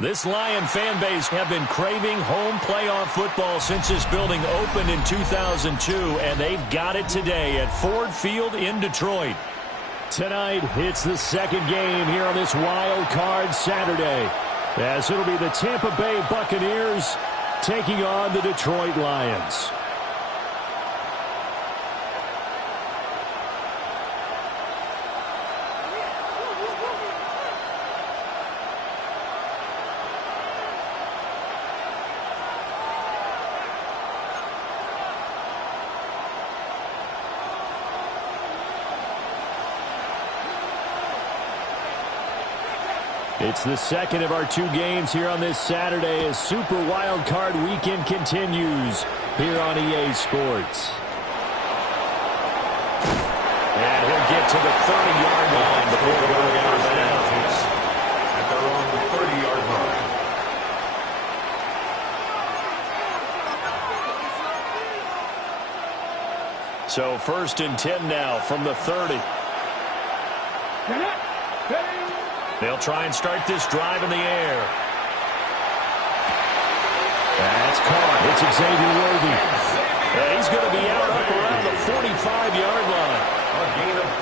This Lion fan base have been craving home playoff football since this building opened in 2002, and they've got it today at Ford Field in Detroit. Tonight, it's the second game here on this Wild Card Saturday, as it'll be the Tampa Bay Buccaneers taking on the Detroit Lions. It's the second of our two games here on this Saturday as Super Wild Card Weekend continues here on EA Sports. And he'll get to the 30-yard line before going out of bounds. At their own 30-yard line. So 1st and 10 now from the 30. They'll try and start this drive in the air. That's caught. It's Xavier Worthy. And he's going to be out up around the 45-yard line.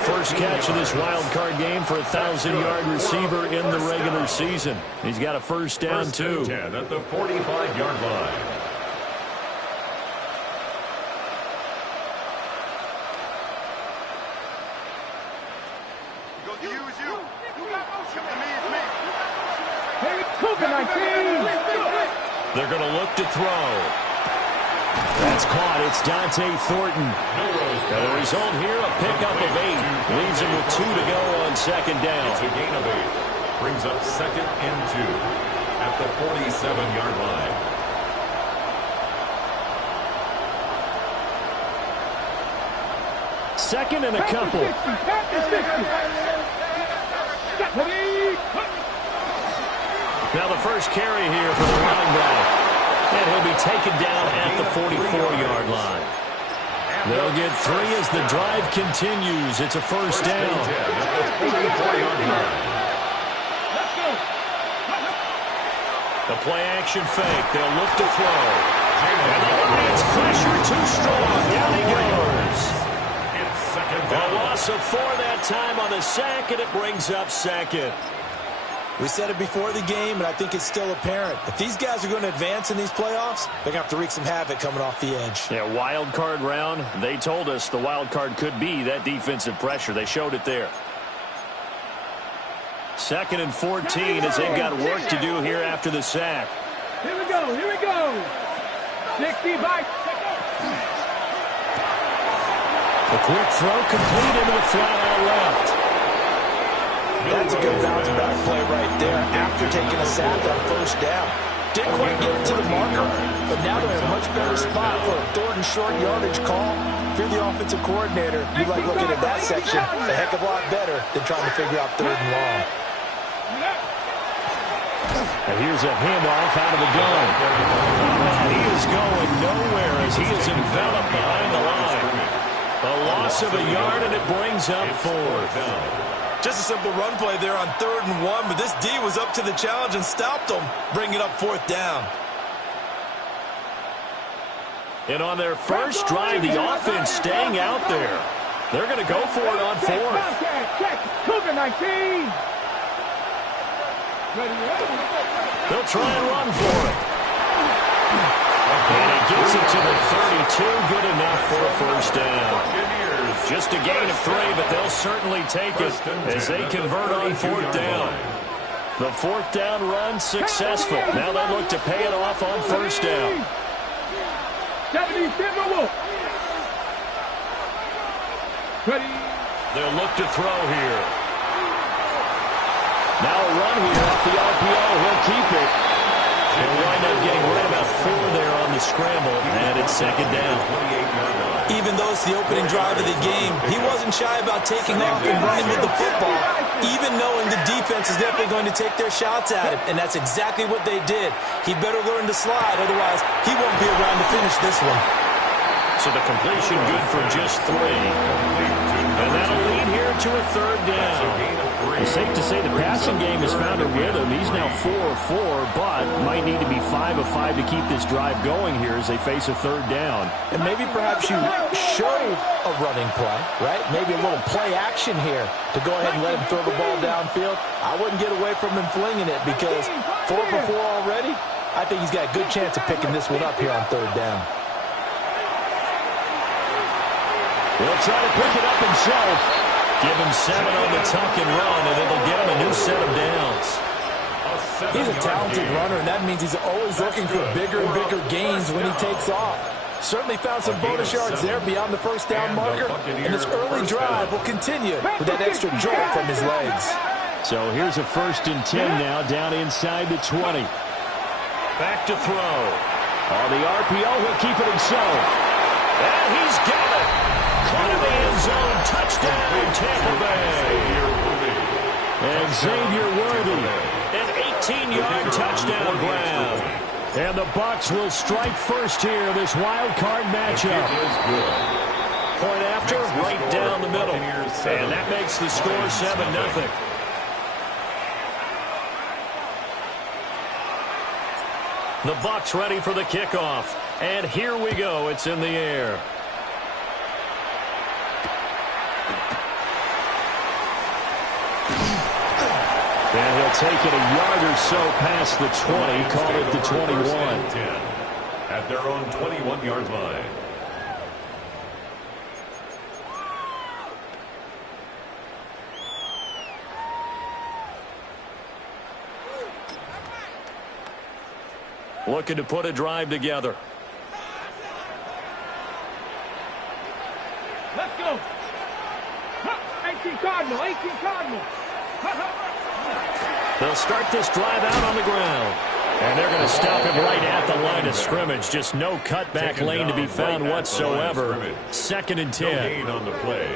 First catch of this wild card game for a 1,000-yard receiver in the regular season. He's got a first down, too. 10 at the 45-yard line. They're going to look to throw. That's caught. It's Dante Thornton. And the result here, a pickup of 8. Leaves him with 2 to go on second down. It's a gain of 8. Brings up 2nd and 2 at the 47-yard line. Second and a couple. Now the first carry here for the running back. And he'll be taken down at the 44-yard line. They'll get 3 as the drive continues. It's a first down. The play action fake. They'll look to throw. And the Lions pressure too strong. Down he goes. A loss of 4 that time on the sack, and it brings up 2nd. We said it before the game, and I think it's still apparent. If these guys are going to advance in these playoffs, they're going to have to wreak some havoc coming off the edge. Yeah, wild card round. They told us the wild card could be that defensive pressure. They showed it there. 2nd and 14 as they've got work to do here after the sack. Here we go. 65. The quick throw complete into the flat out left. That's a good bounce back play right there after taking a sack on first down. Didn't quite get it to the marker, but now they're in a much better spot for a 3rd and short yardage call. If you're the offensive coordinator, you like looking at that section a heck of a lot better than trying to figure out 3rd and long. And here's a handoff out of the gun. And he is going nowhere as he is enveloped behind the line. A loss of a yard, and it brings up 4th. Just a simple run play there on 3rd and 1, but this D was up to the challenge and stopped them, bringing up 4th down. And on their first drive, the offense staying out there. They're going to go for it on 4th. Cougar 19. They'll try and run for it. And he gets it to the 32. Good enough for a first down. Just a gain of 3, but they'll certainly take it as they convert on 4th down. The fourth down run successful. Now they look to pay it off on first down. 77 Wolf. They'll look to throw here. Now a run here off the RPO. He'll keep it. They'll wind up getting right about 4 there on the scramble, and it's second down. Even though it's the opening drive of the game, he wasn't shy about taking off and running with the football, even knowing the defense is definitely going to take their shots at him, and that's exactly what they did. He better learn to slide, otherwise he won't be around to finish this one. So the completion good for just 3. And that'll lead here to a third down. It's safe to say the passing game has found a rhythm. He's now 4 of 4, but might need to be 5 of 5 to keep this drive going here as they face a third down. And maybe perhaps you show a running play, right? Maybe a little play action here to go ahead and let him throw the ball downfield. I wouldn't get away from him flinging it because 4 for 4 already. I think he's got a good chance of picking this one up here on third down. He'll try to pick it up himself. Give him 7 on the tuck and run, and it'll get him a new set of downs. He's a talented runner, and that means he's always looking for bigger and bigger gains when he takes off. Certainly found some bonus yards there beyond the first down marker, and this early drive will continue with that extra jolt from his legs. So here's a 1st and 10 now, down inside the 20. Back to throw. On the RPO, he'll keep it himself. And he's got it. Caught in the end zone. Touchdown, Tampa Bay. And Xavier Worthy. An 18-yard touchdown grab. And the Bucs will strike first here, this wild card matchup. Point after, right down the middle. And that makes the score 7-0. The Bucs ready for the kickoff. And here we go. It's in the air. And he'll take it a yard or so past the 20, call it the 21. At their own 21-yard line. Looking to put a drive together. Let's go. 18 Cardinal, 18 Cardinal. They'll start this drive out on the ground. And they're going to stop him right at the line of scrimmage. Just no cutback lane to be found whatsoever. 2nd and 10. No gain on the play.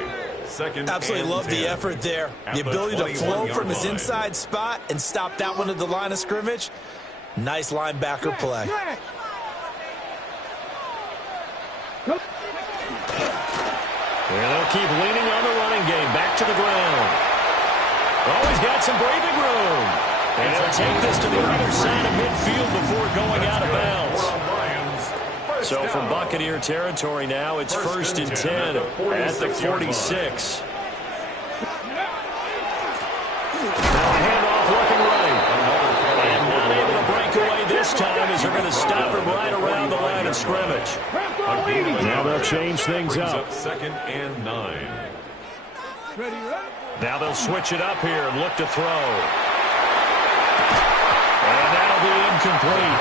Absolutely love the effort there. The ability to flow from his inside spot and stop that one at the line of scrimmage. Nice linebacker play. And they'll keep leaning on the running game. Back to the ground. Oh, he's got some breathing room. And they'll take this to the other side of midfield before going out of bounds. So from Buccaneer territory now, it's 1st and 10 at the 46. Now a handoff looking right. And not able to break away this time as they're going to stop him right around the line of scrimmage. Now they'll change things up. 2nd and 9. Now they'll switch it up here and look to throw. And that'll be incomplete.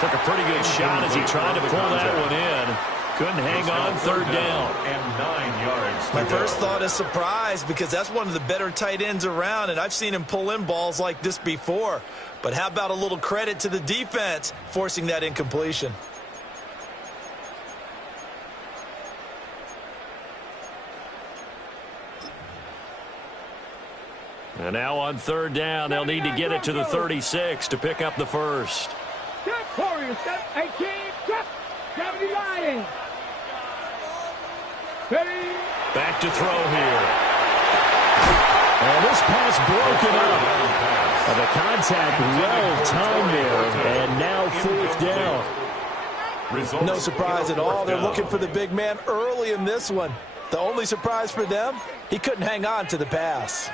Took a pretty good shot as he tried to pull that one in. Couldn't hang on, 3rd down. And 9 yards. My first thought is surprise because that's one of the better tight ends around, and I've seen him pull in balls like this before. But how about a little credit to the defense forcing that incompletion? And now on 3rd down, they'll need to get it to the 36 to pick up the first. Step Warriors, step 18, step 70 Lions. Ready. Back to throw here. And this pass broken up. And the contact well timed there, and now 4th down. No surprise at all. They're looking for the big man early in this one. The only surprise for them, he couldn't hang on to the pass.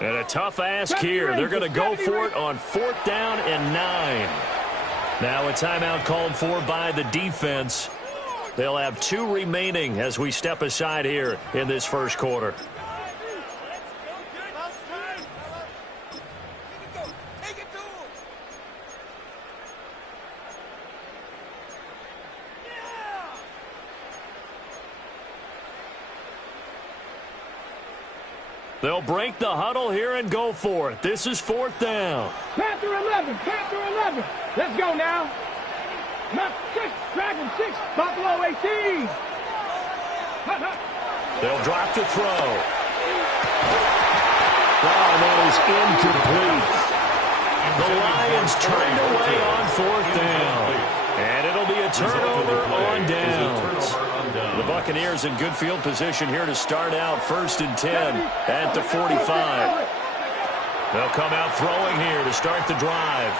And a tough ask here. They're going to go for it on 4th down and 9. Now a timeout called for by the defense. They'll have 2 remaining as we step aside here in this first quarter. They'll break the huddle here and go for it. This is 4th down. Panther 11, Panther 11. Let's go now. Not 6, Dragon 6, Buffalo 18. They'll drop to throw. Oh, that is incomplete. The Lions turned away on 4th down. And it'll be a turnover on downs. The Buccaneers in good field position here to start out 1st and 10 at the 45. They'll come out throwing here to start the drive.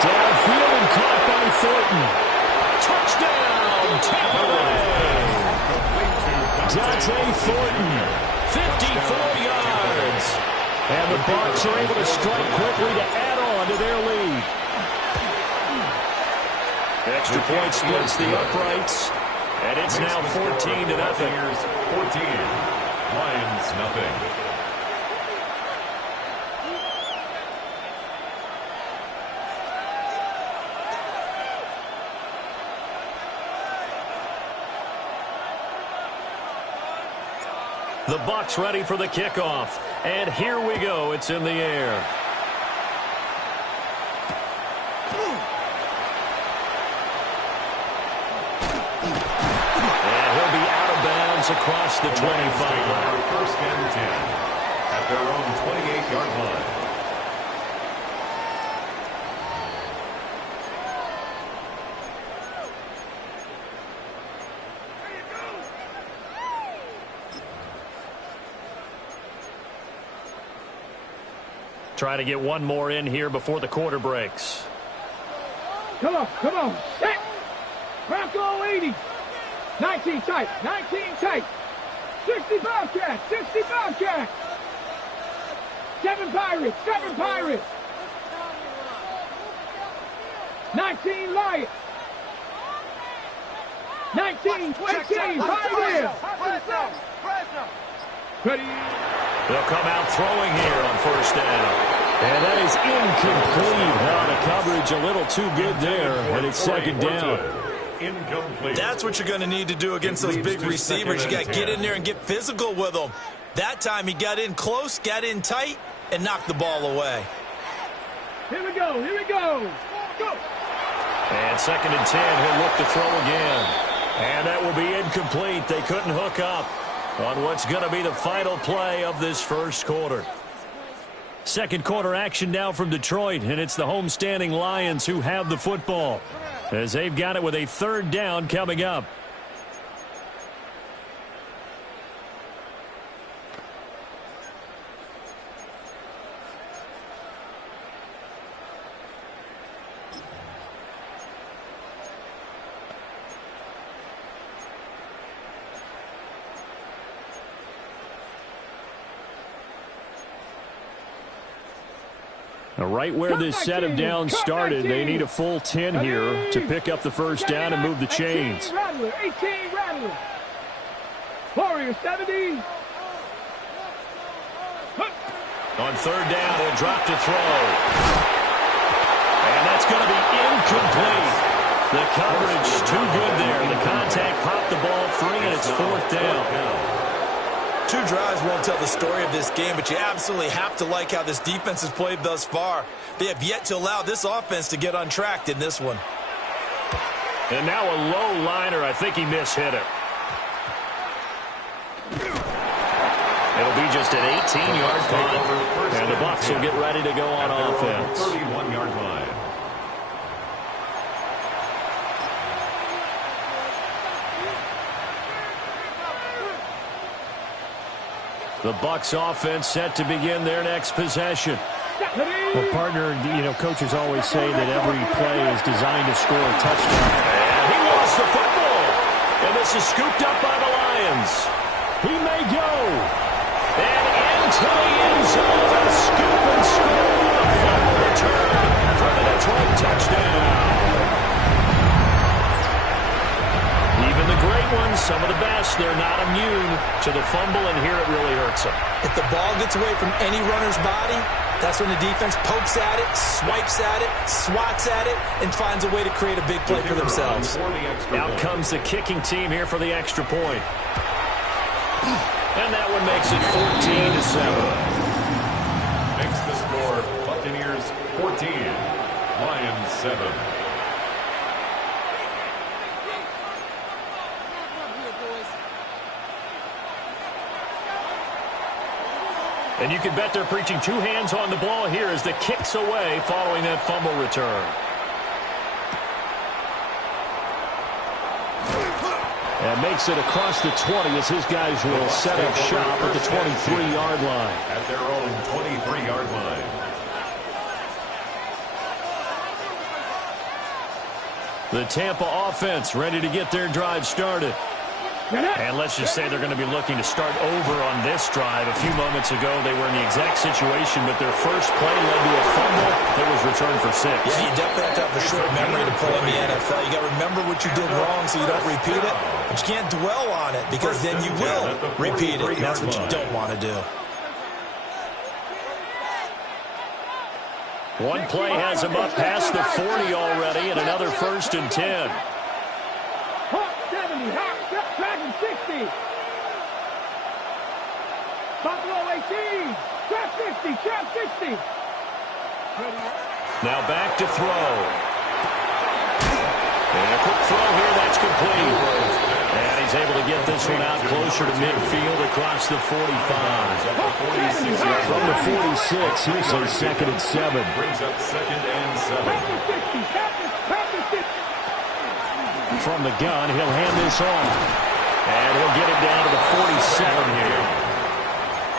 Downfield and caught by Thornton. Touchdown, Tampa Bay. Dante Thornton, 54 yards. and the Bucs are able to strike quickly to add on to their lead. Extra point splits the uprights, and it's now 14-0. 14, Lions nothing. The Bucs ready for the kickoff. And here we go. It's in the air. And he'll be out of bounds across the 25. First and 10 at their own 28-yard line. Try to get one more in here before the quarter breaks. Come on, come on. Set. Bronco 80. 19 tight, 19 tight. 60 Bobcats, 60 Bobcats. 7 Pirates, 7 Pirates. 19 Lions. 19, 18, Pirates. Ready. They'll come out throwing here on first down. And that is incomplete. The coverage a little too good there, and it's second down. Incomplete. That's what you're going to need to do against those big receivers. You got to get in there and get physical with them. That time he got in close, got in tight, and knocked the ball away. Here we go, here we go. Go. And second and 10, he'll look to throw again. And that will be incomplete. They couldn't hook up on what's going to be the final play of this first quarter. Second quarter action now from Detroit, and it's the homestanding Lions who have the football as they've got it with a third down coming up. Right where this set of downs started, they need a full 10 here to pick up the first down and move the chains. 18 Rattler. Warrior 70. On third down, he'll drop to throw. And that's going to be incomplete. The coverage too good there. The contact popped the ball free, and it's fourth down. 2 drives won't tell the story of this game, but you absolutely have to like how this defense has played thus far. They have yet to allow this offense to get untracked in this one. And now a low liner. I think he mishit it. It'll be just an 18-yard punt, and the Bucs will get ready to go on offense. 31-yard line. The Bucs offense set to begin their next possession. Well, partner, coaches always say that every play is designed to score a touchdown. And he lost the football. And this is scooped up by the Lions. He may go. And into the end zone. A scoop and score. A fumble return for the Detroit touchdown. some of the best, they're not immune to the fumble, and here it really hurts them. If the ball gets away from any runner's body, that's when the defense pokes at it, swipes at it, swats at it, and finds a way to create a big play for themselves. Out comes the kicking team here for the extra point. And that one makes it 14-7. Makes the score Buccaneers 14, Lions 7. And you can bet they're preaching two hands on the ball here as the kick's away following that fumble return. And makes it across the 20 as his guys will set up shop at the 23-yard line. At their own 23-yard line. The Tampa offense ready to get their drive started. And let's just say they're going to be looking to start over on this drive. A few moments ago, they were in the exact situation, but their first play led to a fumble that was returned for 6. Yeah, you definitely have to have a short memory to play in the NFL. You got to remember what you did wrong so you don't repeat it. But you can't dwell on it because then you will repeat it. And that's what you don't want to do. One play has him up past the 40 already, and another 1st and 10. Hawk 70, Hawk Dragon 60. Buffalo 18, trap 50, trap 60. Now back to throw. And a quick throw here, that's complete. And he's able to get this one out closer to midfield across the 45. From the 46, here's a 2nd and 7. Brings up 2nd and 7. From the gun, he'll hand this off. And he'll get it down to the 47 here.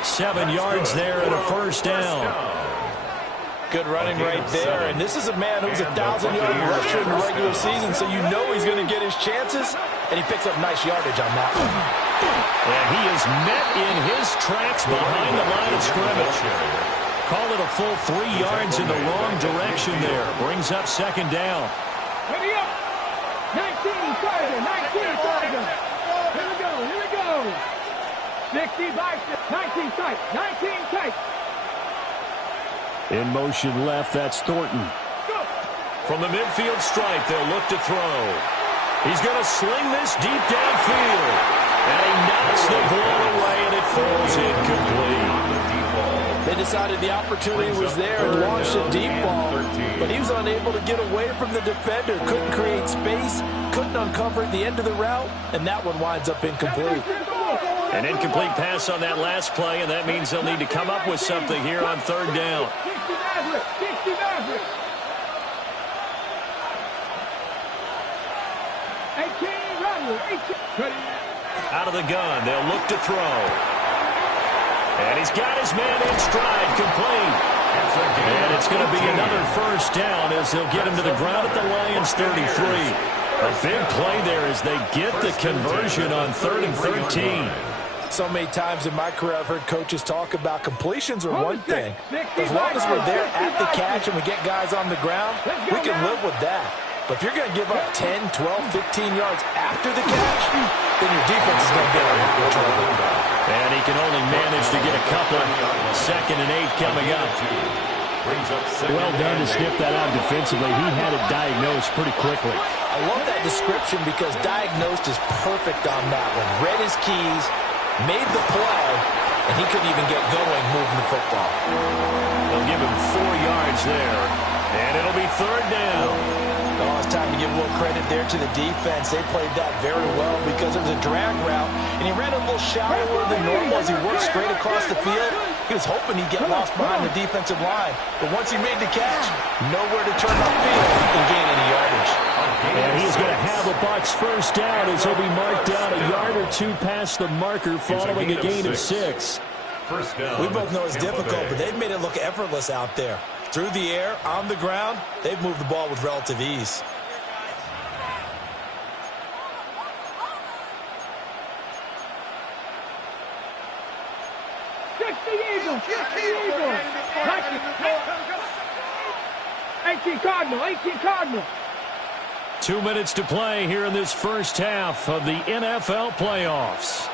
7 yards there and a 1st down. Good running right there. And this is a man who's a 1,000-yard rusher in the regular season, so you know he's going to get his chances. And he picks up nice yardage on that one. And he is met in his tracks behind the line of scrimmage. Call it a full 3 yards in the wrong direction there. Brings up 2nd down. Ready up. 19 Tiger, 19 Tiger. Here we go, here we go. 60 by 19 tight, 19 tight. In motion left, that's Thornton. From the midfield stripe, they'll look to throw. He's going to sling this deep downfield. And he knocks the ball away, and it falls incomplete. They decided the opportunity was there and launched a deep ball, but he was unable to get away from the defender, couldn't create space, couldn't uncover at the end of the route, and that one winds up incomplete. An incomplete pass on that last play, and that means they'll need to come up with something here on 3rd down. 60 Maverick, 60 Maverick. 18 Rodwell, 18. Out of the gun, they'll look to throw. And he's got his man in stride, complete. And it's going to be another 1st down as they'll get him to the ground at the Lions 33. A big play there as they get the conversion on 3rd and 13. So many times in my career I've heard coaches talk about completions are one thing. As long as we're there at the catch and we get guys on the ground, we can live with that. But if you're going to give up 10, 12, 15 yards after the catch, then your defense is going to be in trouble. And he can only manage to get a couple. 2nd and 8 coming up. Well done to sniff that out defensively. He had it diagnosed pretty quickly. I love that description because diagnosed is perfect on that one. Read his keys, made the play, and he couldn't even get going moving the football. They'll give him 4 yards there, and it'll be 3rd down. Oh, it's time to give a little credit there to the defense. They played that very well because it was a drag route, and he ran a little shallower than normal as he worked straight across the field. He was hoping he'd get lost behind the defensive line, but once he made the catch, nowhere to turn upfield and gain any yardage. And he's going to have a Bucs 1st down as he'll be marked down a yard or 2 past the marker following a gain of 6. We both know it's difficult, but they've made it look effortless out there. Through the air, on the ground, they've moved the ball with relative ease. Eagle, 18 Cardinal, 18 Cardinal. 2 minutes to play here in this first half of the NFL playoffs.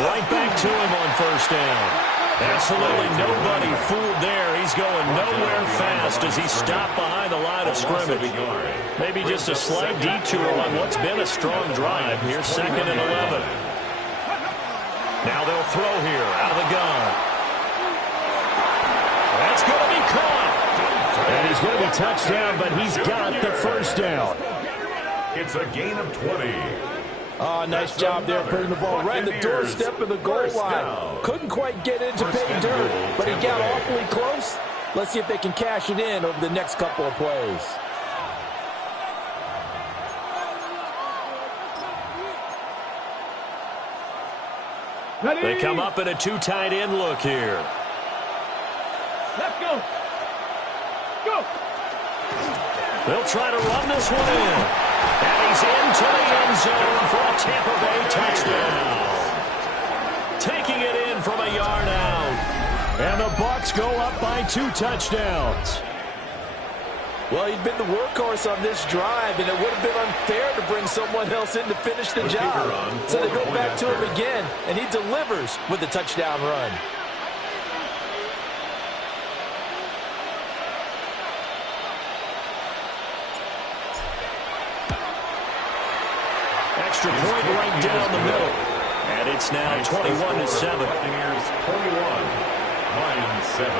Right back to him on first down. Absolutely nobody fooled there. He's going nowhere fast as he stopped behind the line of scrimmage. Maybe just a slight detour on what's been a strong drive. Here's 2nd and 11. Now they'll throw here out of the gun. That's going to be caught. And he's going to be touchdown, but he's got the first down. It's a gain of 20. Oh, nice job there putting the ball right at the doorstep of the goal line. Couldn't quite get in to pay dirt, but he got awfully close. Let's see if they can cash it in over the next couple of plays. They come up in a 2 tight end look here. Let's go. Go. They'll try to run this one in. And he's into the end zone for a Tampa Bay touchdown. Taking it in from a yard out. And the Bucs go up by 2 touchdowns. Well, he'd been the workhorse on this drive, and it would have been unfair to bring someone else in to finish the job. So they go back to him again, and he delivers with a touchdown run. Extra point right down the middle. And it's now 21-7. Buccaneers 21, Lions 7.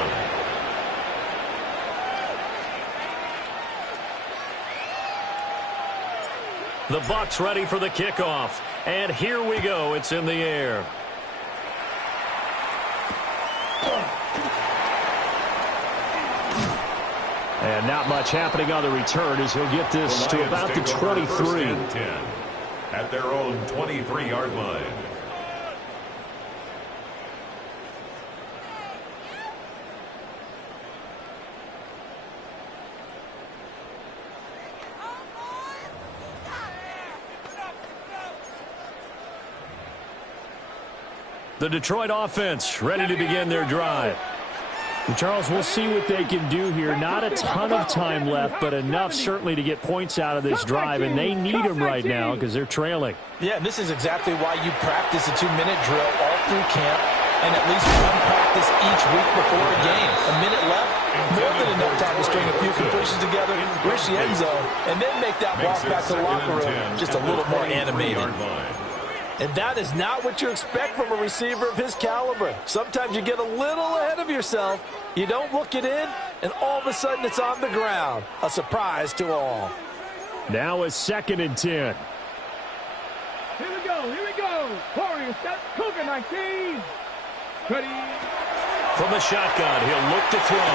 The Bucs ready for the kickoff. And here we go. It's in the air. And not much happening on the return as he'll get this to about the 23. At their own 23-yard line. The Detroit offense ready to begin their drive. Charles, we'll see what they can do here. Not a ton of time left, but enough certainly to get points out of this drive, and they need them right now because they're trailing. Yeah, and this is exactly why you practice a 2-minute drill all through camp and at least one practice each week before a game. A minute left, more than enough time to string a few completions together, reach the end zone, and then make that walk back to the locker room just a little more animated. And that is not what you expect from a receiver of his caliber. Sometimes you get a little ahead of yourself. You don't look it in, and all of a sudden it's on the ground. A surprise to all. Now a 2nd and 10. Here we go. Here we go. Warriors set. Cougar 19. Ready. From the shotgun, he'll look to throw.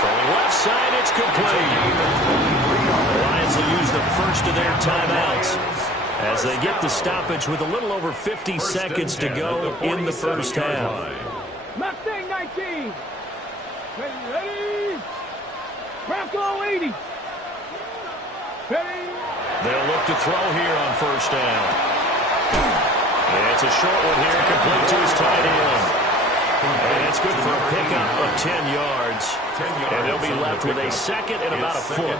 Throwing left side, it's complete. The Lions will use the first of their timeouts as they get the stoppage with a little over 50 seconds to go in the first half. Mustang 19. Ready. Bronco 80. Ready. They'll look to throw here on first down. And it's a short one here, complete to his tight end. And it's good for a pickup of 10 yards. And they'll be left with a 2nd and about a foot.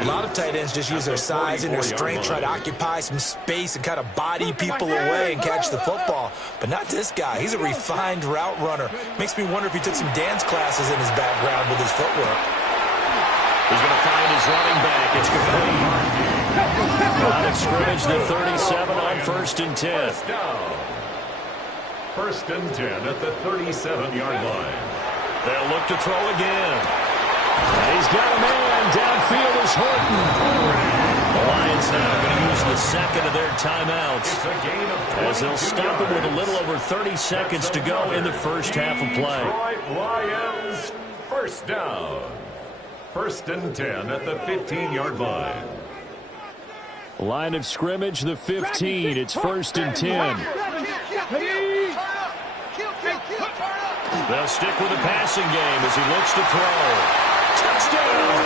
A lot of tight ends just use their size and their strength, try to occupy some space and kind of body people away and catch the football. But not this guy. He's a refined route runner. Makes me wonder if he took some dance classes in his background with his footwork. He's going to find his running back. It's complete. Out of scrimmage, the 37 on 1st and 10. 1st and 10 at the 37-yard line. They'll look to throw again. And he's got a man. Downfield is Horton. The Lions now going to use the 2nd of their timeouts as they'll stop him with a little over 30 seconds to go in the first half of play. Detroit Lions, 1st down. 1st and 10 at the 15-yard line. Line of scrimmage, the 15. It's 1st and 10. They'll stick with the passing game as he looks to throw. Touchdown!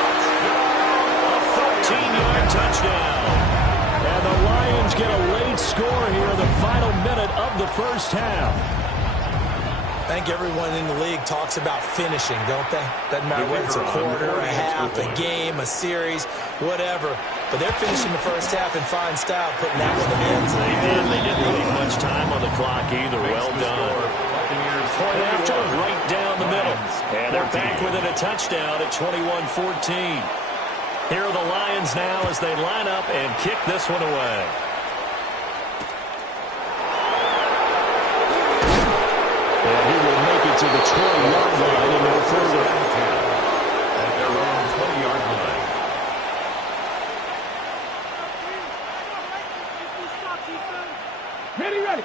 A 13-yard touchdown. And And the Lions get a late score here in the final minute of the first half. I think everyone in the league talks about finishing, don't they? Doesn't matter whether it's a quarter, a half, a game, a series, whatever. But they're finishing the first half in fine style, putting that one in the end zone. They didn't leave much time on the clock either. Well done. Point after, right down the middle. And they're back within a touchdown at 21-14. Here are the Lions now as they line up and kick this one away. And he will make it to the 20-yard line and no further. At their own 20-yard line. Ready.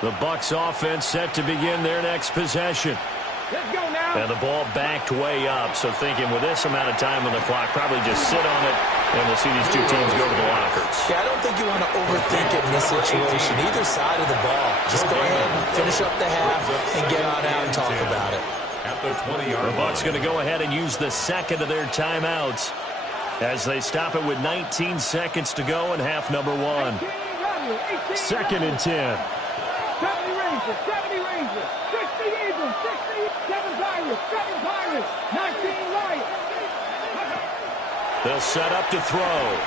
The Bucs offense set to begin their next possession. Let's go now. And the ball backed way up, so thinking with this amount of time on the clock, probably just sit on it, and we'll see these two teams go to the lockers. Yeah, I don't think you want to overthink it in this situation, either side of the ball. Just go ahead and finish up the half and get on out and talk about it. At the 20-yard line. The Bucs going to go ahead and use the second of their timeouts as they stop it with 19 seconds to go in half number one. 2nd and 10. 70 Rangers, 60 Eagles, 7 Pirates, 19 Lions. They'll set up to throw. Oh,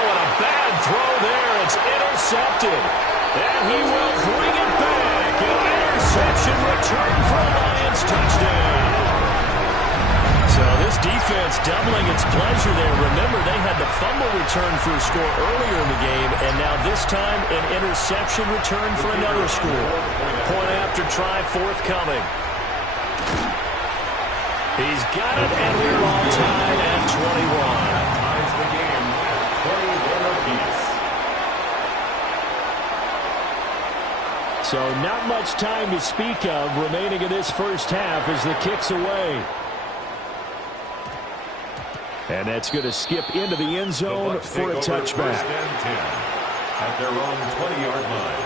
and a bad throw there. It's intercepted. And he will bring it back. An interception return for a Lions touchdown. So this defense doubling its pleasure there. Remember, they had the fumble return for a score earlier in the game, and now this time an interception return for another score. Point after try forthcoming. He's got it, and we're all tied at 21. That ties the game at 21 apiece. So not much time to speak of remaining in this first half as the kick's away. And that's going to skip into the end zone for a touchback. 1st and 10 at their own 20-yard line.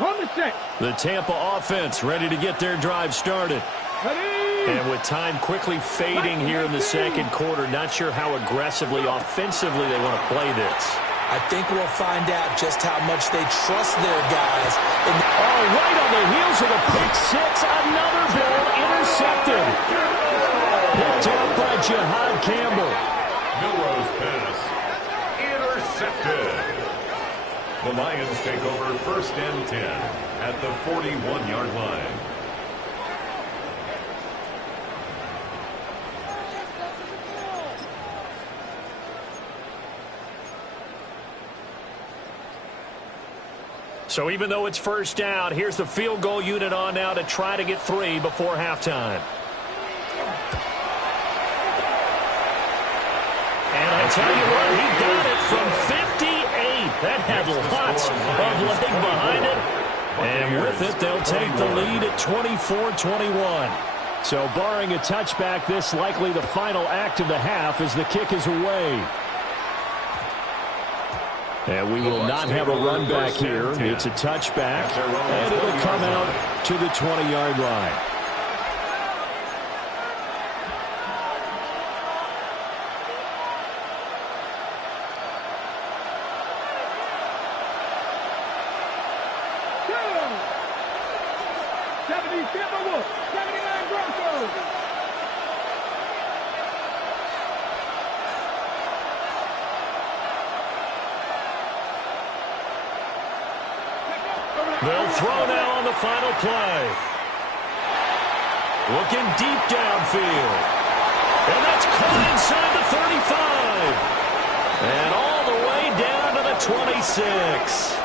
On the set. The Tampa offense ready to get their drive started. Ready. And with time quickly fading here in the second quarter, not sure how aggressively, offensively they want to play this. I think we'll find out just how much they trust their guys. Oh, right on the heels of a pick six. Another ball intercepted. Picked up by Jihad Campbell. Milrose pass intercepted. The Lions take over 1st and 10 at the 41-yard line. So even though it's first down, here's the field goal unit on now to try to get 3 before halftime. And I tell you what, he got it from 58. That had lots of leg behind it. And with it, they'll take the lead at 24-21. So barring a touchback, this likely the final act of the half as the kick is away. And we will not have a run back here. It's a touchback, and it'll come out to the 20-yard line. They'll throw now on the final play. Looking deep downfield. And that's caught inside the 35. And all the way down to the 26.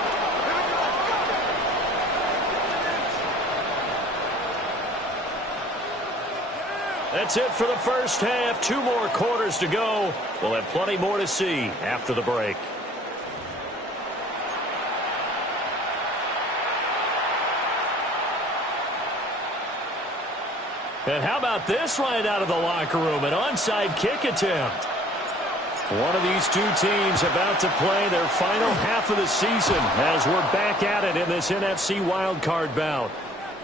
That's it for the first half. 2 more quarters to go. We'll have plenty more to see after the break. And how about this right out of the locker room? An onside kick attempt. One of these two teams about to play their final half of the season as we're back at it in this NFC wildcard bout.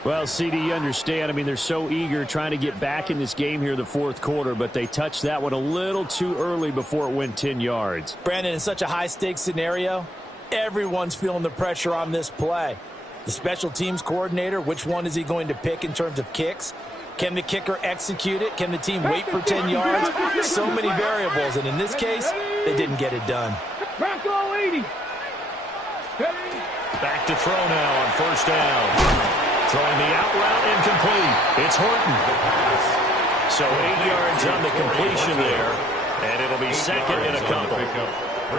Well, CD, you understand. I mean, they're so eager trying to get back in this game here in the fourth quarter, but they touched that one a little too early before it went 10 yards. Brandon, in such a high-stakes scenario, everyone's feeling the pressure on this play. The special teams coordinator, which one is he going to pick in terms of kicks? Can the kicker execute it? Can the team wait for 10 yards? So many variables, and in this case, they didn't get it done. Back to throw now on first down. Throwing the out route incomplete. It's Horton. So 8 yards on the completion there, and it'll be second in a couple.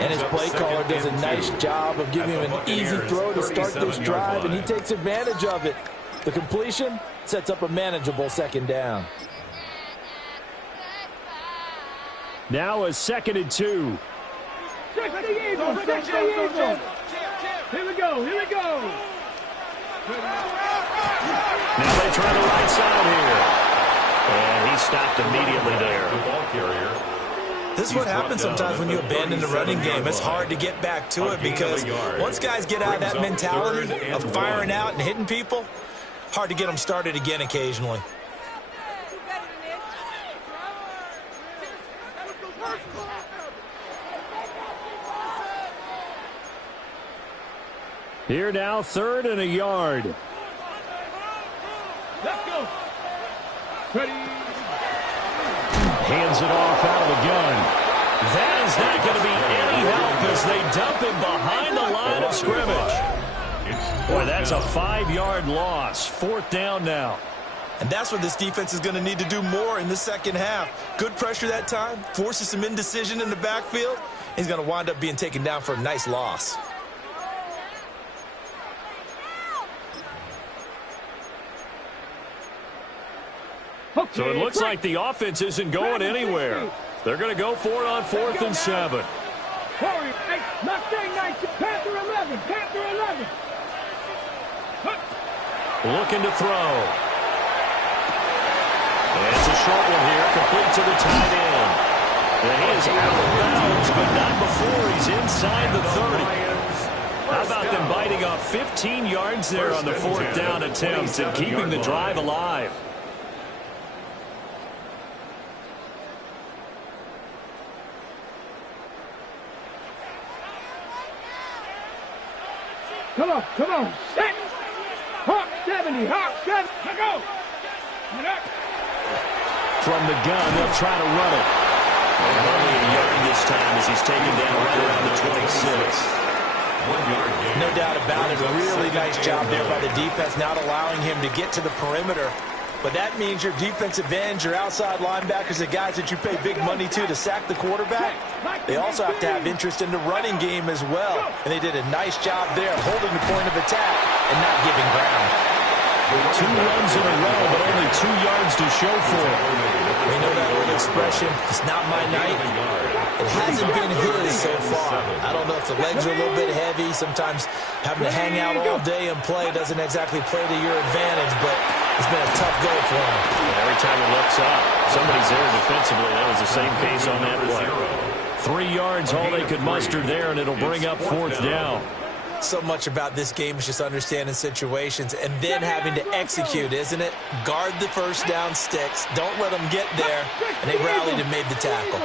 And his play caller does a nice job of giving him an easy throw to start this drive, and he takes advantage of it. The completion sets up a manageable second down. Now a 2nd and 2. Check the Eagles. Check the Eagles. Here we go. Here we go. Now they try the right side here. And he stopped immediately there. The ball carrier. This is what happens sometimes when you abandon the running game. It's hard to get back to it because once guys get out of that mentality of firing out and hitting people, hard to get them started again occasionally. Here now, 3rd and a yard. Let's go. Ready. Hands it off out of the gun. That is not going to be any help as they dump him behind the line of scrimmage. Boy, that's a 5-yard loss. 4th down now. And that's what this defense is going to need to do more in the second half. Good pressure that time, forces some indecision in the backfield. He's going to wind up being taken down for a nice loss. So it looks like the offense isn't going anywhere. They're going to go for it on 4th and 7. Mustang 19, Panther 11, Panther 11. Looking to throw. And it's a short one here, complete to the tight end. And he is out of bounds, but not before he's inside the 30. How about them biting off 15 yards there on the 4th down attempt and keeping the drive alive? Come on, set. Hawk 70, Hawk 70, let go. From the gun, they'll try to run it. And only a yard this time as he's taken down right around the 26. 1 yard gain. No doubt about it. Really nice job there by the defense, not allowing him to get to the perimeter. But that means your defensive ends, your outside linebackers, the guys that you pay big money to sack the quarterback, they also have to have interest in the running game as well. And they did a nice job there holding the point of attack and not giving ground. 2 runs in a row, but only 2 yards to show for it. We know that old expression, it's not my night. It hasn't been his so far. I don't know if the legs are a little bit heavy. Sometimes having to hang out all day and play doesn't exactly play to your advantage, but it's been a tough go for him. And every time he looks up, somebody's there defensively. That was the same case on that play. 3 yards, all they could muster there, and it'll bring up 4th down. So much about this game is just understanding situations and then having to execute, isn't it? Guard the first down sticks. Don't let them get there. And they rallied and made the tackle.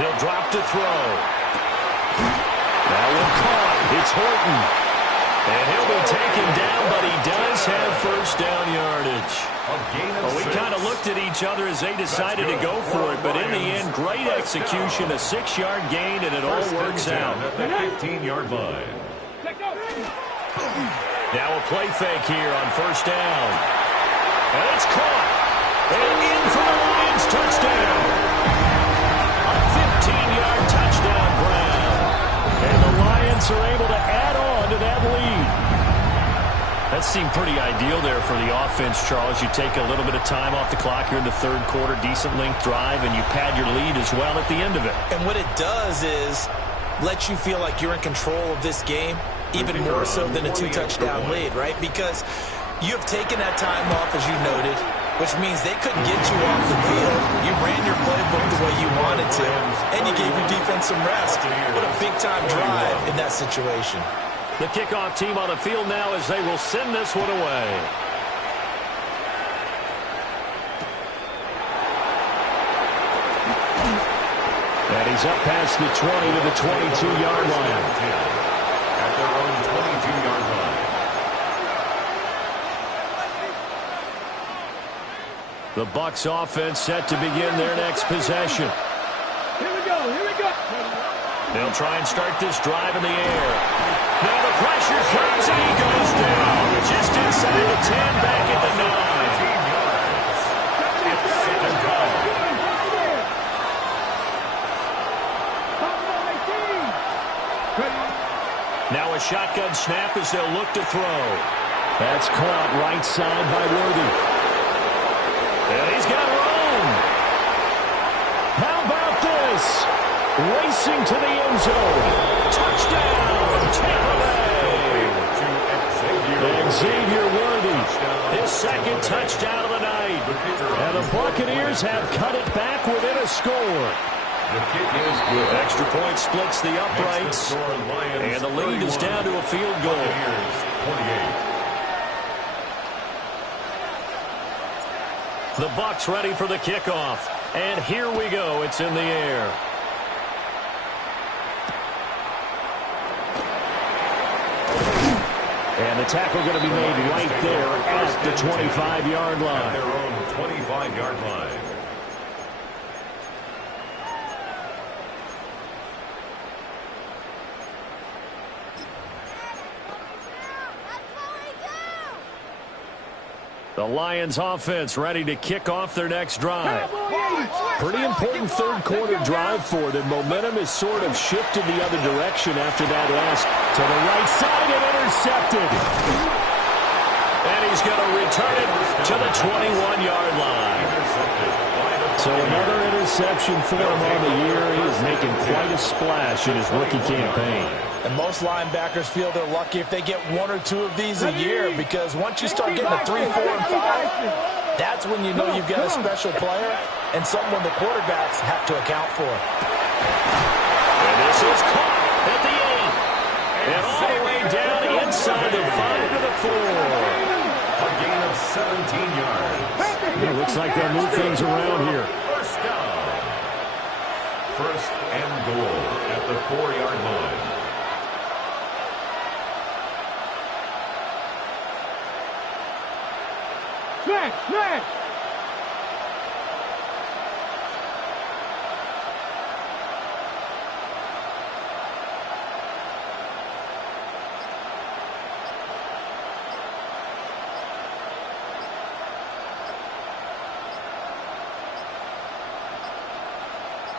He'll drop to throw. That one caught. It's Horton. And he'll be taken down, but he does have first down yardage. Well, we kind of looked at each other as they decided to go for it, but in the end, great execution, a 6-yard gain, and it all works out. At the 15-yard line. Now a play fake here on first down. And it's caught. And in for the Lions touchdown. A 15-yard touchdown, Brown. And the Lions are able to add on to that lead. That seemed pretty ideal there for the offense, Charles. You take a little bit of time off the clock here in the 3rd quarter, decent length drive, and you pad your lead as well at the end of it. And what it does is let you feel like you're in control of this game, even more so than a 2-touchdown lead, right? Because you have taken that time off, as you noted. which means they couldn't get you off the field. You ran your playbook the way you wanted to, and you gave your defense some rest. What a big-time drive in that situation. The kickoff team on the field now as they will send this one away. And he's up past the 20 to the 22-yard line. At their own 22-yard line. The Bucs offense set to begin their next possession. Here we go, here we go. They'll try and start this drive in the air. Now the pressure comes and he goes down. Just inside the 10, back at the 9. It's second down. Now a shotgun snap as they'll look to throw. That's caught right side by Worthy. And he's got room. How about this? Racing to the end zone. Touchdown, Tampa Bay. And Xavier Worthy, his second touchdown of the night. And the Buccaneers have cut it back within a score. The kick is good. Extra point splits the uprights. And the lead is down to a field goal. 28. The Bucs ready for the kickoff. And here we go. It's in the air. And the tackle going to be made right there at the 25-yard line. At their own 25-yard line. The Lions offense ready to kick off their next drive. Pretty important third quarter drive for them. Momentum has sort of shifted the other direction after that last to the right side and intercepted. And he's going to return it to the 21-yard line. So another interception for him on the year. He is making quite a splash in his rookie campaign. And most linebackers feel they're lucky if they get one or two of these a year, because once you start getting a 3, 4, and 5, that's when you know you've got a special player and someone the quarterbacks have to account for. And this is caught at the 8. And all the way down inside the 5 to the 4. A gain of 17 yards. It looks like they'll move things around here. First down. First and goal at the 4-yard line. Smash!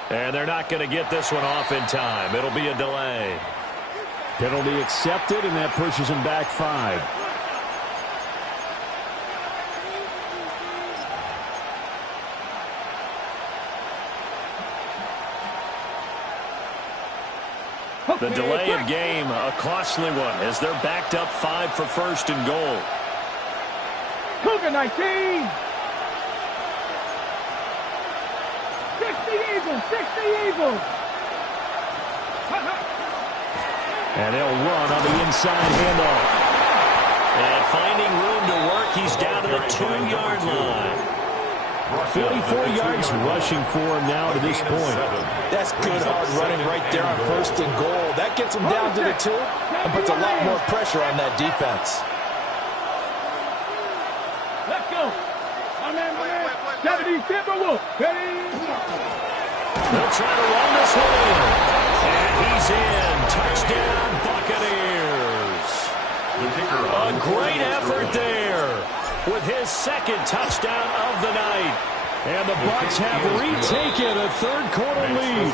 And they're not going to get this one off in time. It'll be a delay. Penalty accepted, and that pushes him back 5. The delay of game, a costly one, as they're backed up 5 for first and goal. Cougar 19. 60 Eagles. And they'll run on the inside handoff. And finding room to work, he's down to the 2-yard line. 44 yards rushing for him now to this point. That's good hard running right there on first and goal. That gets him down to the 2 and puts a lot more pressure on that defense. Let's go. My man. 70 Timberwolves. Ready? They'll try to run this one in. And he's in. Touchdown, Buccaneers. A great effort there with his second touchdown of the night. And the Bucs have retaken a third-quarter lead.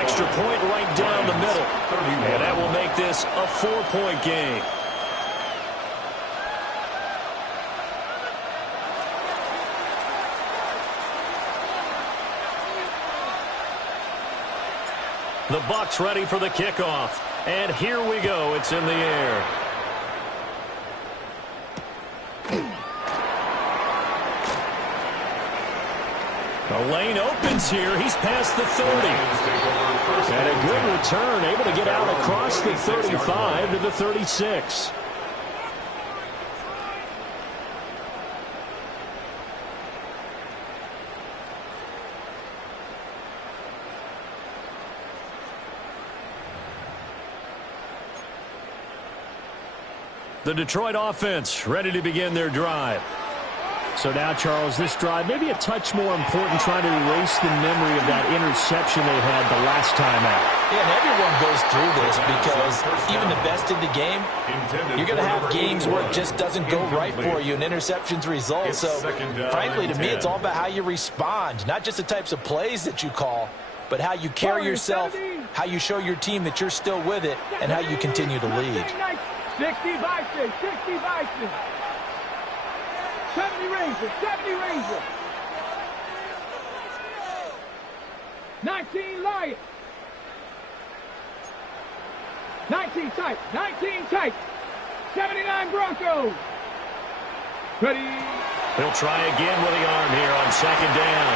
Extra point right down the middle. And that will make this a 4-point game. The Bucs ready for the kickoff. And here we go. It's in the air. The lane opens here. He's past the 30. And a good return, able to get out across the 35 to the 36. The Detroit offense ready to begin their drive. So now, Charles, this drive may be a touch more important, trying to erase the memory of that interception they had the last time out. Yeah, and everyone goes through this because even the best in the game, you're going to have games where it just doesn't go right for you and interceptions result. So, frankly, to me, it's all about how you respond, not just the types of plays that you call, but how you carry yourself, how you show your team that you're still with it, and how you continue to lead. 60 Bison, 60 Bison. 70 Rangers, 70 Rangers. 19 Lions. 19 tight, 19 tight. 79 Broncos. Ready. He'll try again with the arm here on second down.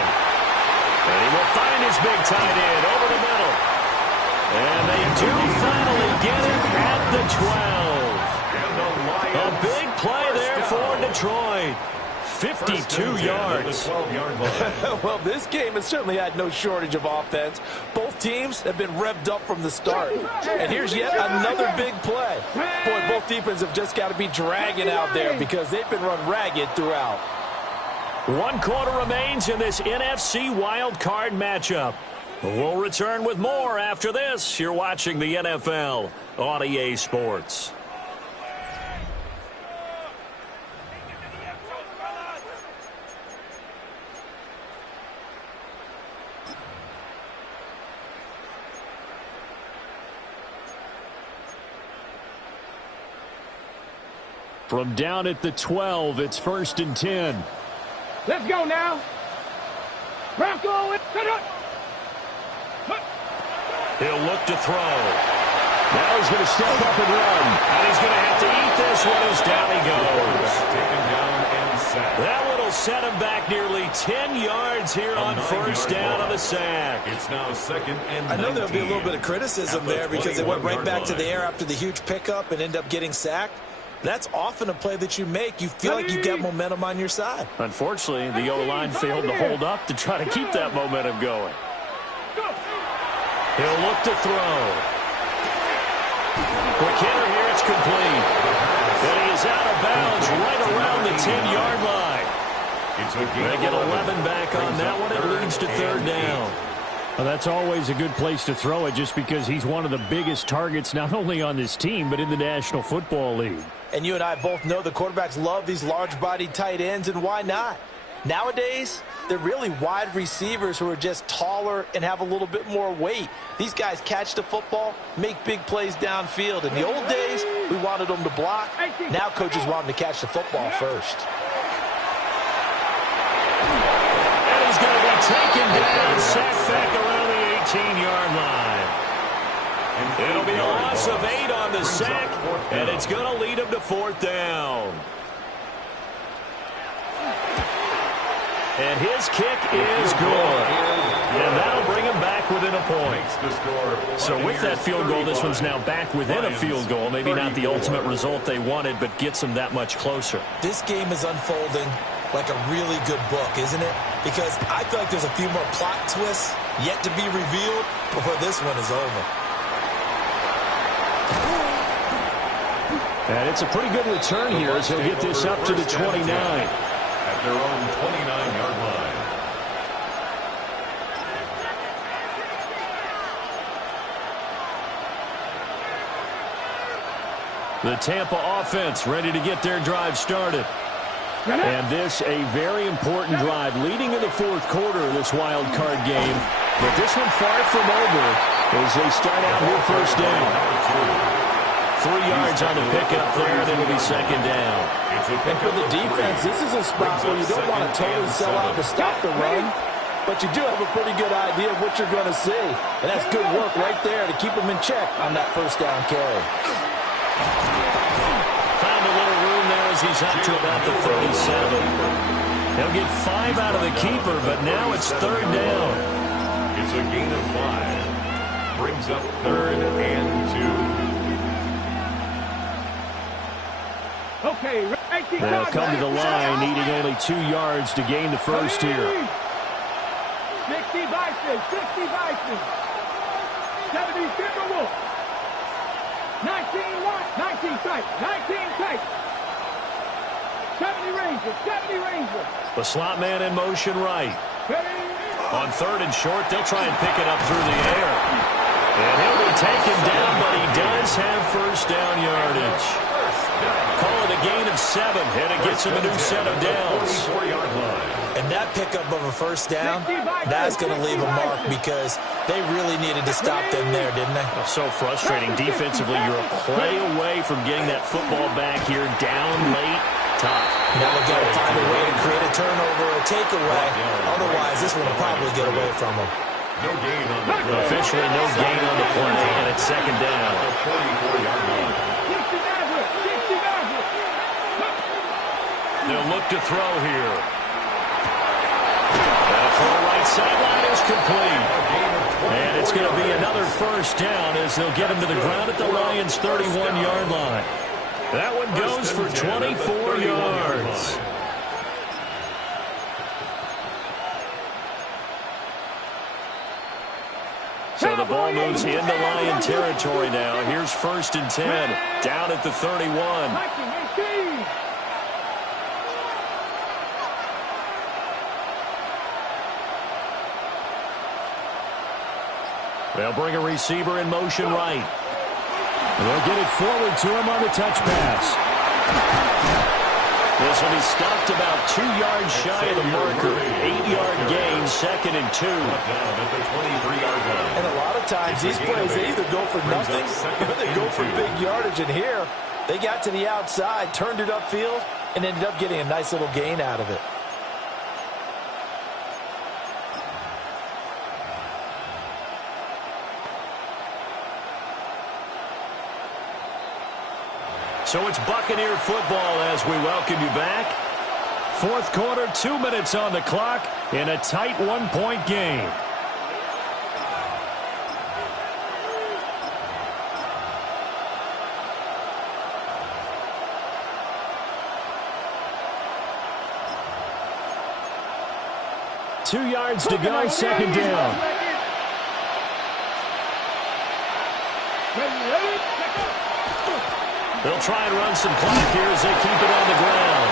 And he will find his big tight end over the middle. And they do finally get him at the 12. A big play there for Detroit. 52 yards. Well, this game has certainly had no shortage of offense. Both teams have been revved up from the start. And here's yet another big play. Boy, both defenses have just got to be dragging out there because they've been run ragged throughout. 1 quarter remains in this NFC Wild Card matchup. We'll return with more after this. You're watching the NFL on EA Sports. From down at the 12, it's 1st and 10. Let's go now. Bronco. He'll look to throw. Now he's going to step up and run. And he's going to have to eat this one as down he goes. Taken down and sacked. That one will set him back nearly 10 yards here on 1st down on the sack. It's now 2nd and 19. I know there'll be a little bit of criticism there because they went right back to the air after the huge pickup and end up getting sacked. That's often a play that you make. You feel like you've got momentum on your side. Unfortunately, the O-line failed to hold up to try to keep that momentum going. He'll look to throw. Quick hitter here, it's complete. And he is out of bounds right around the 10-yard line. They get 11 back on that one. It leads to 3rd down. Well, that's always a good place to throw it just because he's one of the biggest targets not only on this team but in the National Football League. And you and I both know the quarterbacks love these large-bodied tight ends, and why not? Nowadays, they're really wide receivers who are just taller and have a little bit more weight. These guys catch the football, make big plays downfield. In the old days, we wanted them to block. Now coaches want them to catch the football first. And he's going to be taken down, sacked back around the 18-yard line. It'll be a loss of 8 on the sack, and it's going to lead him to 4th down. And his kick is good. And that'll bring him back within a point. So with that field goal, this one's now back within a field goal. Maybe not the ultimate result they wanted, but gets them that much closer. This game is unfolding like a really good book, isn't it? Because I feel like there's a few more plot twists yet to be revealed before this one is over. And it's a pretty good return here as he'll get this up to the 29. At their own 29-yard line. The Tampa offense ready to get their drive started. And this a very important drive leading in the 4th quarter of this wild card game. But this one far from over as they start out here 1st down. 3 yards on the pickup there, and it'll be 2nd down. And for the defense, this is a spot where you don't want to totally sell out to stop the run, but you do have a pretty good idea of what you're going to see. And that's good work right there to keep them in check on that 1st down carry. Found a little room there as he's out to about the 37. They'll get 5 out of the keeper, but now it's 3rd down. It's a gain of 5. Brings up 3rd and 2. Okay, They'll come to the line, needing only 2 yards to gain the first here. 60 Bison, 60 Bison. 70 Timberwolves. 19 White, 19 tight, 19 tight. 70 Rangers, 70 Rangers. The slot man in motion right. On 3rd and short, they'll try and pick it up through the air. And he'll be taken down, but he does have first down yardage. Call it a gain of 7, and it gets him a new set of downs. And that pickup of a first down, that's going to leave a mark because they really needed to stop them there, didn't they? So frustrating. Defensively, you're a play away from getting that football back here down late. Tough. Now they've got to find a way to create a turnover or a takeaway. Otherwise, this one will probably get away from them. No gain on the play. Officially, no gain on the play, and it's 2nd down. 44-yard line. They'll look to throw here. That throw right sideline is complete. And it's going to be another first down as they'll get him to the ground at the Lions' 31-yard line. That one goes for 24 yards. So the ball moves into Lion territory now. Here's 1st and 10, down at the 31. They'll bring a receiver in motion right. They'll get it forward to him on the touch pass. This will be stopped about 2 yards shy of the marker. 8-yard gain, 2nd and 2. And a lot of times these plays, they either go for nothing or they go for big yardage. And here, they got to the outside, turned it upfield, and ended up getting a nice little gain out of it. So it's Buccaneer football as we welcome you back. 4th quarter, 2 minutes on the clock in a tight 1-point game. Two yards to go, 2nd down. They'll try and run some clock here as they keep it on the ground.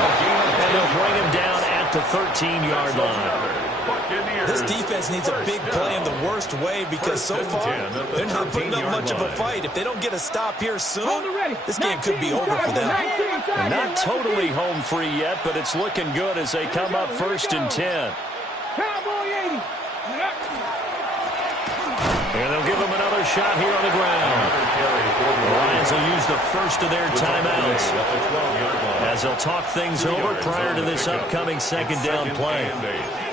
And they'll bring him down at the 13-yard line. This defense needs a big play in the worst way because so far they're not putting up much of a fight. If they don't get a stop here soon, this game could be over for them. Not totally home free yet, but it's looking good as they come up 1st and 10. And they'll give them another shot here on the ground. The Lions will use the first of their timeouts as they'll talk things over prior to this upcoming 2nd down play.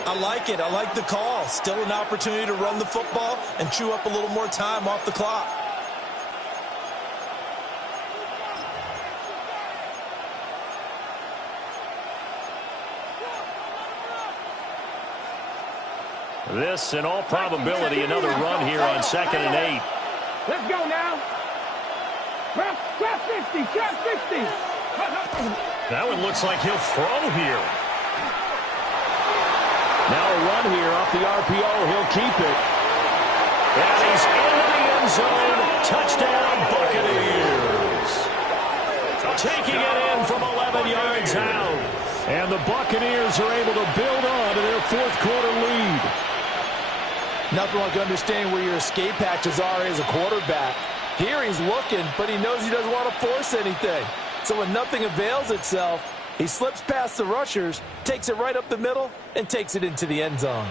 I like it. I like the call. Still an opportunity to run the football and chew up a little more time off the clock. This, in all probability, another run here on 2nd and 8. Let's go now. Trap 50, trap 50. That one looks like he'll throw here. Now a run here off the RPO. He'll keep it. And he's into the end zone. Touchdown, Buccaneers. Taking it in from 11 yards out. And the Buccaneers are able to build on to their 4th quarter lead. Nothing like understanding where your escape hatches are as a quarterback. Here he's looking, but he knows he doesn't want to force anything. So when nothing avails itself, he slips past the rushers, takes it right up the middle, and takes it into the end zone.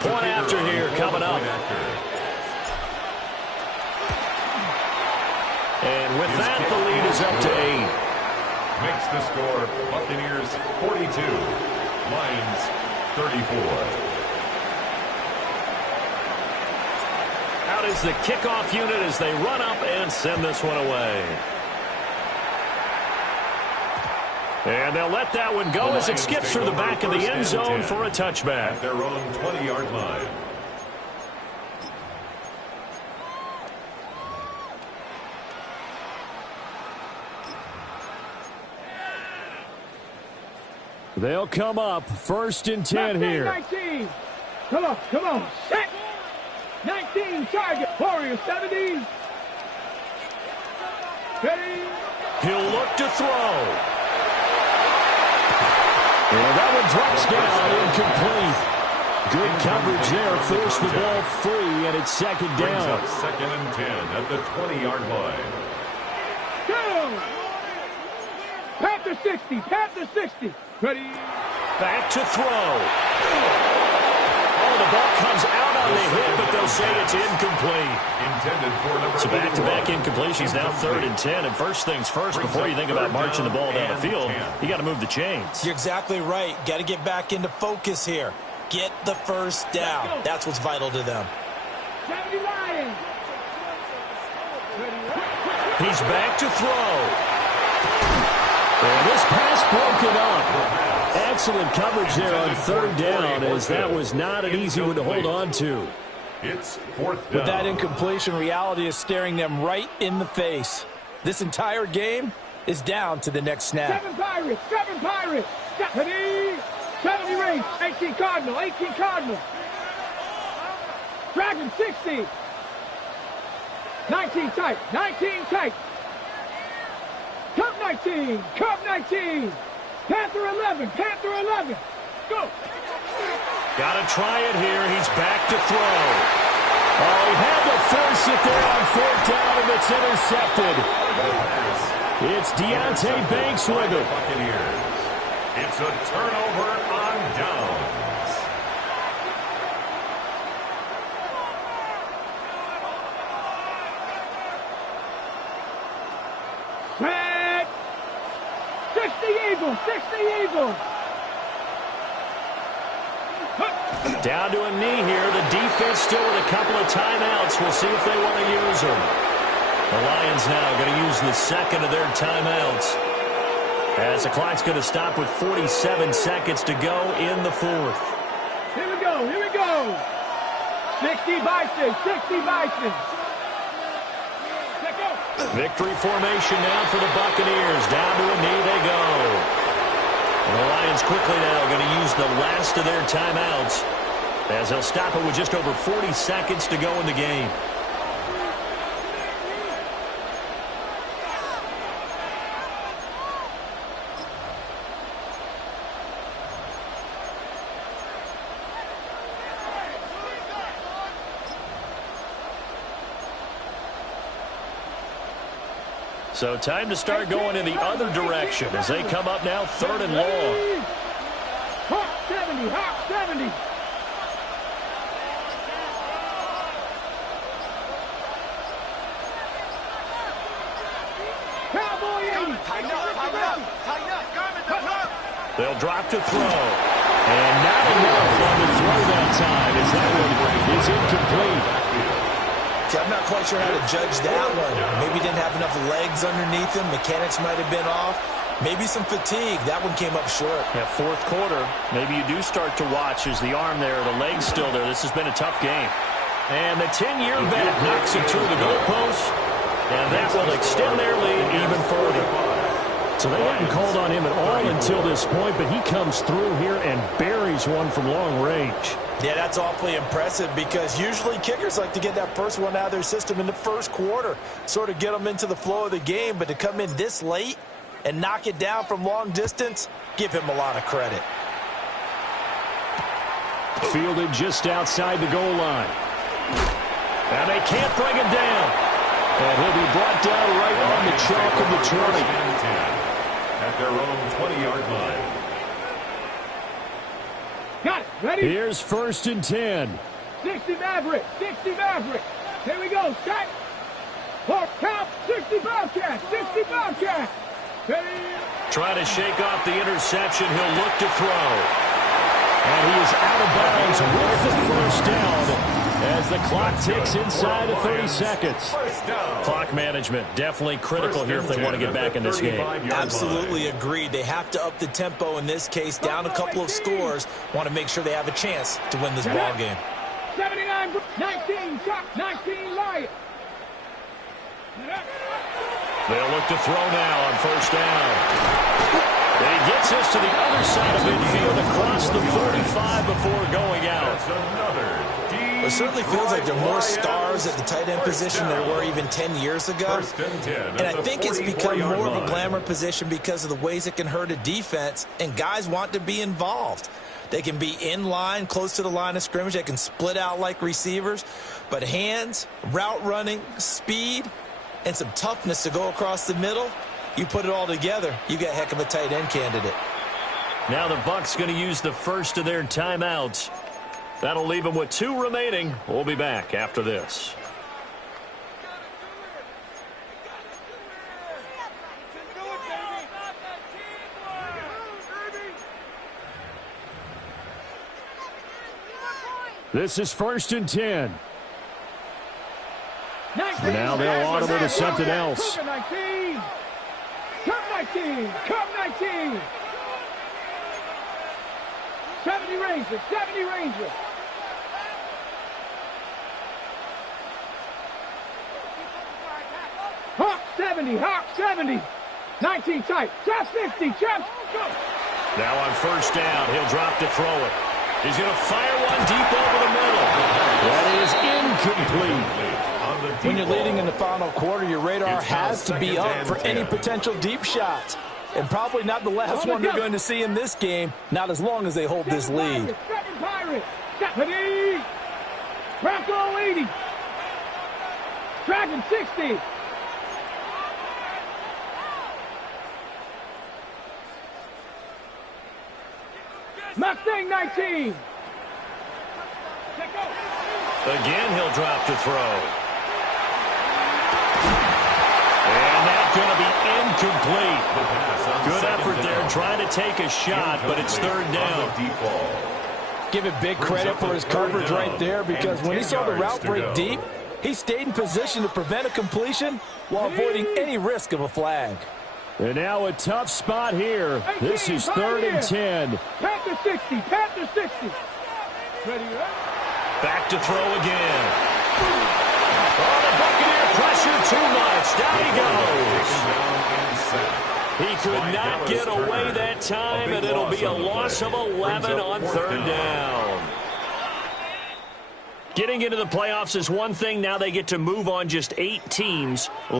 Point after here coming up. And with that, the lead is up to 8. Makes the score Buccaneers 42, Lions 34. Out is the kickoff unit as they run up and send this one away. And they'll let that one go as it skips through the back of the end zone for a touchback. At their own 20-yard line. They'll come up 1st and 10 here. 19. Come on. Set. 19, target. Warriors 70. Ready. He'll look to throw. And that one drops down, incomplete. Good coverage there, forced the ball free, and it's 2nd Brings down. up 2nd and 10 at the 20-yard line. Go. Panther 60. Ready. Back to throw. Oh, the ball comes out on the hit, but they'll say it's incomplete. Intended for number So back-to-back incompletions, now 3rd and 10. And first things first, before you think about marching the ball down the field, you got to move the chains. You're exactly right. Got to get back into focus here. Get the first down. That's what's vital to them. 70 Lions. He's back to throw. And this pass broken up. Excellent coverage there on 3rd down, as that was not an easy one to hold on to. It's 4th down. With that incompletion, reality is staring them right in the face. This entire game is down to the next snap. 7 Pirates. Ready. 70 Rays. 18 Cardinal. Dragon 60. 19 tight. Cup 19. Panther 11. Go. Got to try it here. He's back to throw. Oh, he had to force it there on 4th down, and it's intercepted. It's Deonte Banks with it. Buccaneers. It's a turnover on downs. Red. 60 Eagles. Down to a knee here. The defense still with a couple of timeouts. We'll see if they want to use them. The Lions now going to use the 2nd of their timeouts, as the clock's going to stop with 47 seconds to go in the 4th. Here we go. 60 Bison. Let go. Victory formation now for the Buccaneers. Down to a knee they go. And the Lions quickly now going to use the last of their timeouts, as they'll stop it with just over 40 seconds to go in the game. So time to start going in the other direction as they come up now 3rd and long. Hawk 70. Cowboy 80. They'll drop to throw. And not enough on the throw that time, as that one is incomplete. I'm not quite sure how to judge that one. Maybe didn't have enough legs underneath him. Mechanics might have been off. Maybe some fatigue. That one came up short. Yeah, 4th quarter, maybe you do start to watch as the arm there, the leg's still there. This has been a tough game. And the 10-year vet knocks it through the goalpost, and that will extend their lead even further. So they hadn't called on him at all until this point, but he comes through here and buries one from long range. Yeah, that's awfully impressive, because usually kickers like to get that first one out of their system in the 1st quarter, sort of get them into the flow of the game. But to come in this late and knock it down from long distance, give him a lot of credit. Fielded just outside the goal line. And they can't bring him down. And he'll be brought down right on the chalk of the 20. At their own 20-yard line. Got it. Ready? Here's 1st and 10. 60 Maverick. Here we go. Set. Hawk count. 60 Bobcat. Ready. Trying to shake off the interception. He'll look to throw. And he is out of bounds with the 1st down as the clock ticks inside of 30 seconds. Clock management, definitely critical here if they want to get back in this game. Absolutely agreed. They have to up the tempo in this case, down a couple of scores. Want to make sure they have a chance to win this ball game. 79, 19, 19, Lions. They'll look to throw now on first down. And he gets us to the other side of midfield across the 45 before going out. It certainly feels like there are more stars at the tight end position than there were even 10 years ago. And I think it's become more of a glamour position because of the ways it can hurt a defense, and guys want to be involved. They can be in line, close to the line of scrimmage. They can split out like receivers. But hands, route running, speed, and some toughness to go across the middle, you put it all together, you got a heck of a tight end candidate. Now the Bucs going to use the first of their timeouts. That'll leave them with 2 remaining. We'll be back after this. This is 1st and 10. 19, now they'll audible to something else. Come 19. Come 19. Come 19. 70 Rangers. 70 Rangers. Hawk 70. Hawk 70. 19 tight. Chop 50. Chop. Go. Now on first down, he'll drop to throw it. He's going to fire one deep over the middle. That is incomplete. When you're leading in the final quarter, your radar has to be up for any potential deep shots. And probably not the last one they're going to see in this game, not as long as they hold this lead. Second Pirate. Stephanie. Bronco 80. Dragon 60. Mustang 19. Again, he'll drop to throw. And that's going to be incomplete. Good effort there trying to take a shot, but it's 3rd down. Give it big credit for his coverage right there, because when he saw the route break deep, he stayed in position to prevent a completion while avoiding any risk of a flag. And now a tough spot here. This is 3rd and 10. Panther 60. Panther 60. Ready up. Back to throw again. Oh, the Buccaneer pressure too much. Down he goes. He could not get away that time, and it'll be a loss of 11 on 3rd down. Getting into the playoffs is one thing. Now they get to move on just 8 teams.